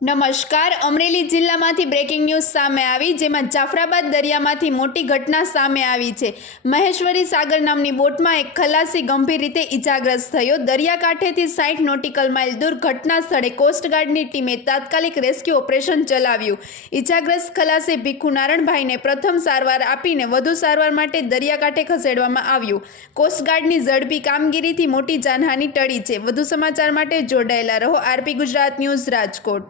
નમસ્કાર, અમરેલી જિલ્લામાંથી breaking news સામે આવી, જેમાં જાફરાબાદ દરિયામાંથી મોટી ઘટના સામે આવી છે। મહેશ્વરી સાગર નામની બોટમાં એક ખલાસી ગંભીર રીતે ઇજાગ્રસ્ત થયો। દરિયાકાંઠેથી 60 નોટિકલ માઇલ દૂર ઘટના સ્થળે કોસ્ટગાર્ડની ટીમે તાત્કાલિક રેસ્ક્યુ ઓપરેશન ચલાવ્યું। ઇજાગ્રસ્ત ખલાસી ભીખુ નારણભાઈને પ્રથમ સારવાર આપીને વધુ સારવાર માટે દરિયાકાંઠે ખસેડવામાં આવ્યું। કોસ્ટગાર્ડની ઝડપી કામગીરીથી મોટી જાનહાનિ ટળી છે। વધુ સમાચાર માટે જોડાયેલા રહો। RP Gujarat news, Rajkot.